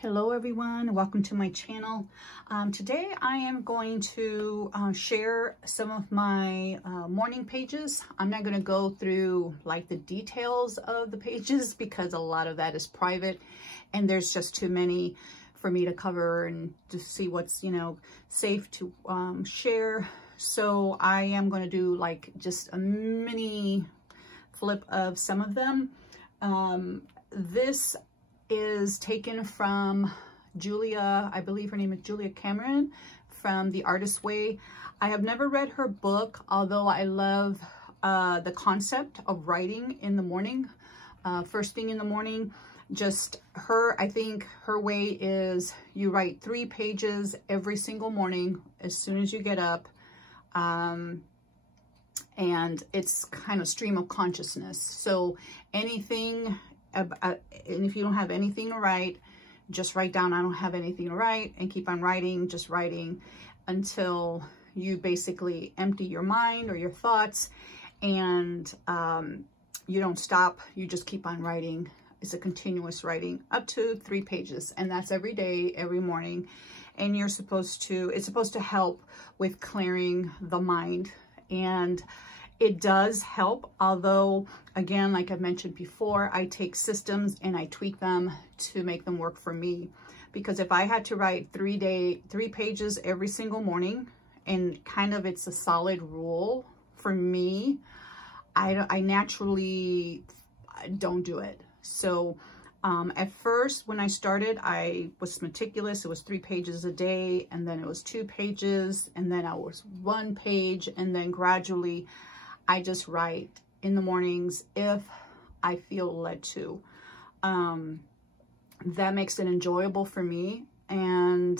Hello everyone, welcome to my channel. Today I am going to share some of my morning pages. I'm not going to go through like the details of the pages because a lot of that is private and there's just too many for me to cover and to see what's, safe to share. So I am going to do like just a mini flip of some of them. This is taken from Julia, I believe her name is Julia Cameron, from The Artist's Way. I have never read her book, although I love the concept of writing in the morning, first thing in the morning. Just her, I think her way is you write 3 pages every single morning as soon as you get up. And it's kind of stream of consciousness. So anything, and if you don't have anything to write, just write down, I don't have anything to write, and keep on writing, just writing until you basically empty your mind or your thoughts, and you don't stop, you just keep on writing. It's a continuous writing up to 3 pages, and that's every day, every morning. And it's supposed to help with clearing the mind, and it does help, although, again, like I've mentioned before, I take systems and I tweak them to make them work for me. Because if I had to write 3 pages every single morning, and kind of it's a solid rule for me, I naturally don't do it. So at first, when I started, I was meticulous. It was 3 pages a day, and then it was 2 pages, and then I was 1 page, and then gradually I just write in the mornings if I feel led to. That makes it enjoyable for me. And,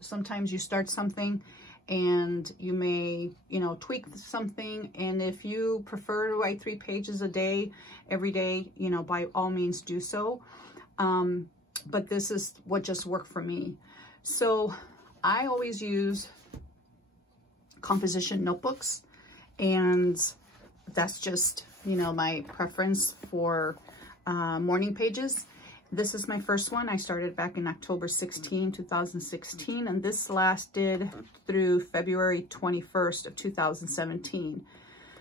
sometimes you start something and you may, tweak something. And if you prefer to write 3 pages a day, every day, by all means do so. But this is what just worked for me. So I always use composition notebooks. And that's just, my preference for morning pages. This is my first one. I started back in October 16, 2016, and this lasted through February 21st of 2017.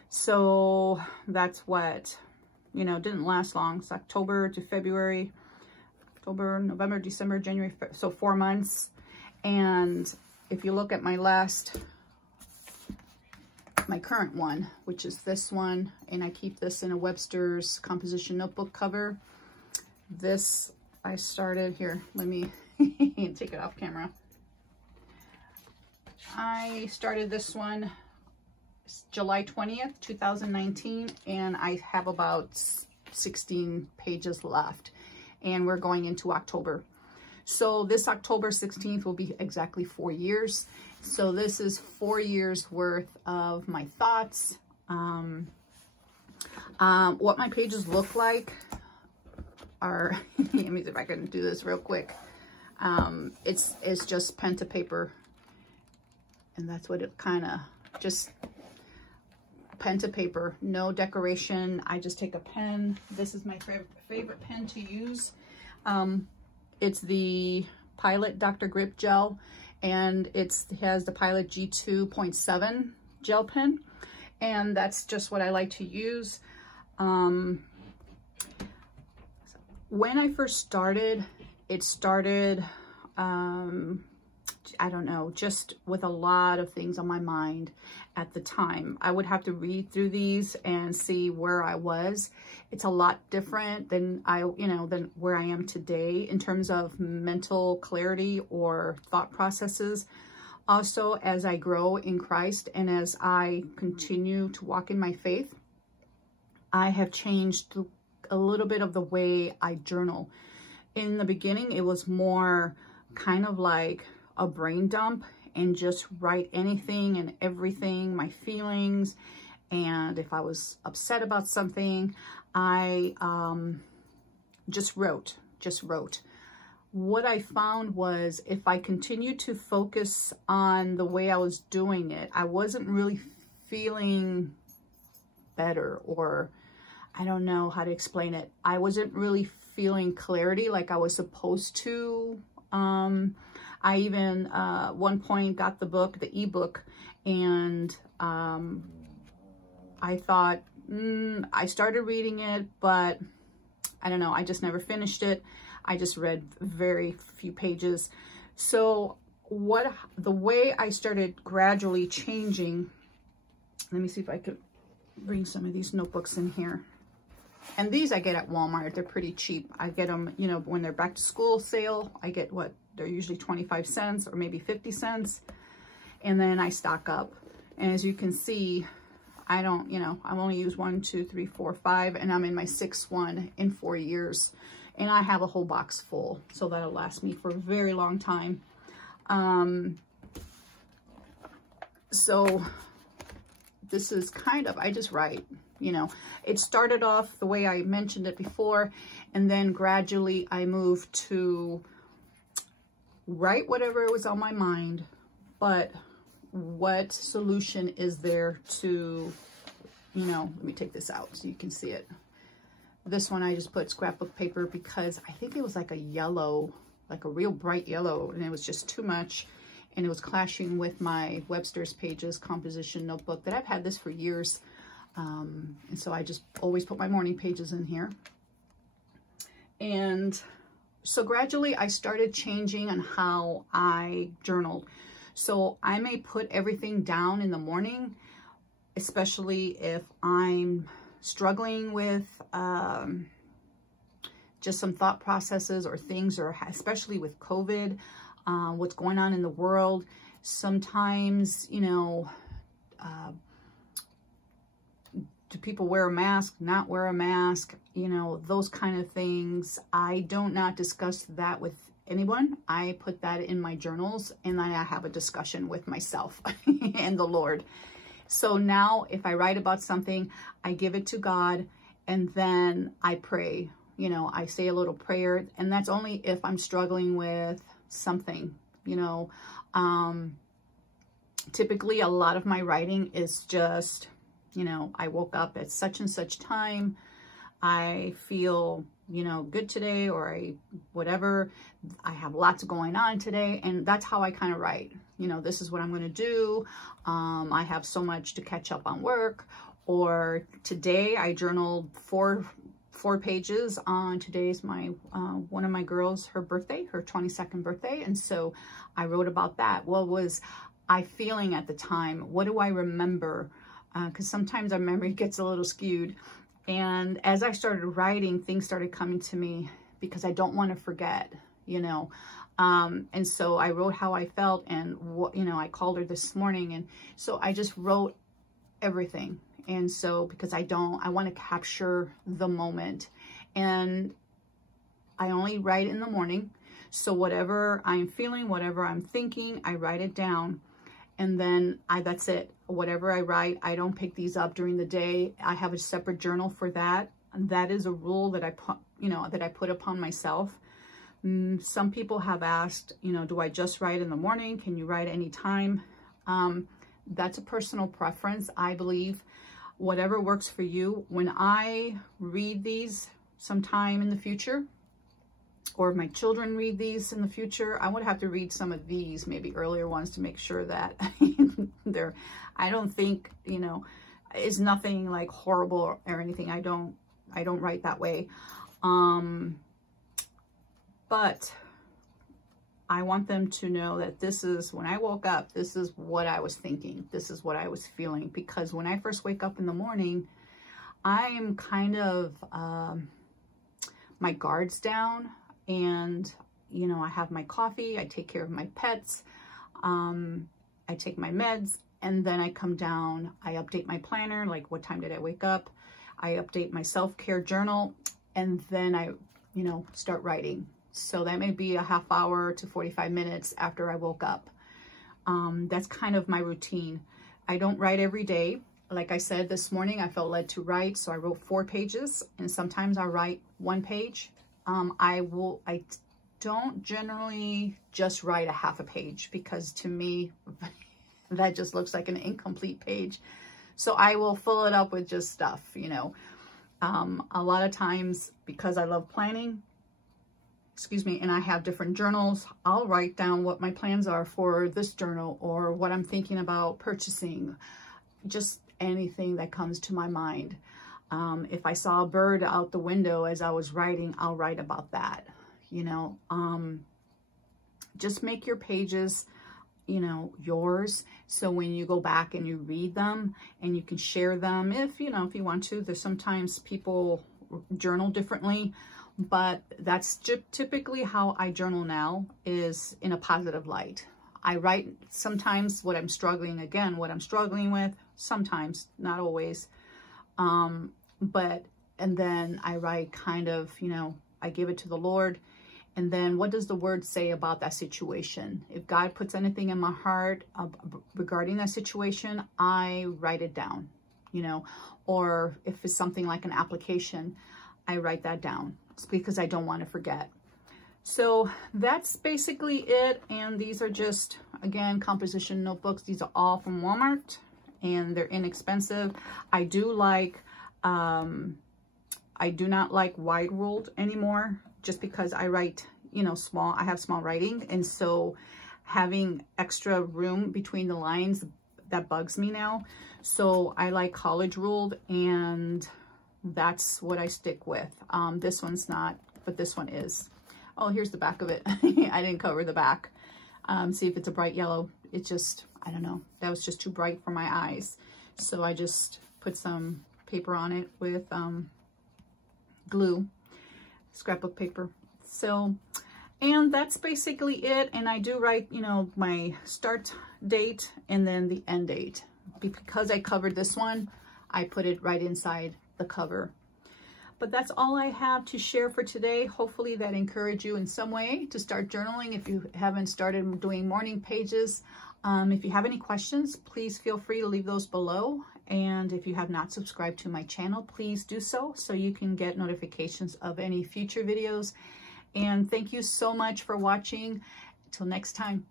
So that's what, didn't last long. It's October to February, October, November, December, January, so 4 months. And if you look at my current one, which is this one, and I keep this in a Webster's composition notebook cover. This I started here. Let me take it off camera. I started this one July 20th, 2019, and I have about 16 pages left, and we're going into October. So this October 16th will be exactly 4 years. So this is 4 years worth of my thoughts. What my pages look like are, let me see if I can do this real quick. It's just pen to paper. And that's what it kind of, just pen to paper, no decoration. I just take a pen. This is my favorite pen to use. It's the Pilot Dr. Grip Gel, and it has the Pilot G2.7 gel pen, and that's just what I like to use. When I first started, it started, I don't know, just with a lot of things on my mind at the time. I would have to read through these and see where I was. It's a lot different than than where I am today in terms of mental clarity or thought processes. Also, as I grow in Christ and as I continue to walk in my faith, I have changed a little bit of the way I journal. In the beginning, it was more kind of like a brain dump and just write anything and everything, my feelings. And if I was upset about something, I just wrote. What I found was if I continued to focus on the way I was doing it, I wasn't really feeling better, or I don't know how to explain it. I wasn't really feeling clarity like I was supposed to. I even one point got the book, the ebook, and I thought, I started reading it, but I don't know, I just never finished it. I just read very few pages. So the way I started gradually changing, let me see if I could bring some of these notebooks in here. And these I get at Walmart. They're pretty cheap. I get them, you know, when they're back to school sale, I get what, they're usually 25 cents or maybe 50 cents. And then I stock up. And as you can see, I don't, you know, I've only used 1, 2, 3, 4, 5, and I'm in my 6th one in 4 years. And I have a whole box full, so that'll last me for a very long time. So this is kind of, I just write, you know. It started off the way I mentioned it before, and then gradually I moved to write whatever was on my mind, but what solution is there to, you know, let me take this out so you can see it. This one I just put scrapbook paper because I think it was like a yellow, like a real bright yellow, and it was just too much, and it was clashing with my Webster's Pages composition notebook that I've had this for years. And so I just always put my morning pages in here. And so gradually I started changing on how I journaled. So I may put everything down in the morning, especially if I'm struggling with just some thought processes or things, or especially with COVID, what's going on in the world. Sometimes, you know, do people wear a mask, not wear a mask, you know, those kind of things. I don't not discuss that with anyone. I put that in my journals, and then I have a discussion with myself and the Lord. So now if I write about something, I give it to God, and then I pray. You know, I say a little prayer, and that's only if I'm struggling with something, you know. Typically a lot of my writing is just, you know, I woke up at such and such time, I feel, you know, good today, or whatever, I have lots going on today, and that's how I kind of write. You know, this is what I'm going to do. I have so much to catch up on work, or today I journaled four pages on today's my one of my girls, her birthday, her 22nd birthday, and so I wrote about that. What was I feeling at the time? What do I remember? Because sometimes our memory gets a little skewed. And as I started writing, things started coming to me because I don't want to forget, you know. And so I wrote how I felt, and what, you know, I called her this morning, and so I just wrote everything. And so because I want to capture the moment, and I only write in the morning. So whatever I'm feeling, whatever I'm thinking, I write it down. And then that's it. Whatever I write, I don't pick these up during the day. I have a separate journal for that. And that is a rule that I put, you know, that I put upon myself. Some people have asked, you know, do I just write in the morning? Can you write anytime? That's a personal preference. I believe whatever works for you. When I read these sometime in the future, or if my children read these in the future, I would have to read some of these, maybe earlier ones, to make sure that they're, I don't think, you know, it's nothing like horrible or anything. I don't write that way. But I want them to know that this is, when I woke up, this is what I was thinking. This is what I was feeling. Because when I first wake up in the morning, I am kind of, my guard's down. And, you know, I have my coffee, I take care of my pets, I take my meds, and then I come down, I update my planner, like what time did I wake up, I update my self-care journal, and then I, you know, start writing. So that may be a half hour to 45 minutes after I woke up. That's kind of my routine. I don't write every day. Like I said, this morning I felt led to write, so I wrote 4 pages, and sometimes I write 1 page. I don't generally just write a half a page, because to me, that just looks like an incomplete page. So I will fill it up with just stuff, you know. A lot of times, because I love planning, excuse me, and I have different journals, I'll write down what my plans are for this journal or what I'm thinking about purchasing, just anything that comes to my mind. If I saw a bird out the window as I was writing, I'll write about that, you know. Just make your pages, you know, yours. So when you go back and you read them and you can share them, if, you know, if you want to. There's sometimes people journal differently, but that's typically how I journal now, is in a positive light. I write sometimes what I'm struggling with, sometimes, not always. And then I write kind of, you know, I give it to the Lord. And then what does the word say about that situation? If God puts anything in my heart regarding that situation, I write it down, you know, or if it's something like an application, I write that down. It's because I don't want to forget. So that's basically it. And these are just, again, composition notebooks. These are all from Walmart and they're inexpensive. I do not like wide ruled anymore, just because I write, you know, small. I have small writing. And so having extra room between the lines, that bugs me now. So I like college ruled, and that's what I stick with. This one's not, but this one is. Oh, here's the back of it. I didn't cover the back. See if it's a bright yellow. It just, I don't know. That was just too bright for my eyes. So I just put some paper on it with glue, scrapbook paper. So, and that's basically it. And I do write, you know, my start date and then the end date. Because I covered this one, I put it right inside the cover. But that's all I have to share for today. Hopefully that encouraged you in some way to start journaling if you haven't started doing morning pages. If you have any questions, please feel free to leave those below. And if you have not subscribed to my channel, please do so you can get notifications of any future videos. And thank you so much for watching. Until next time.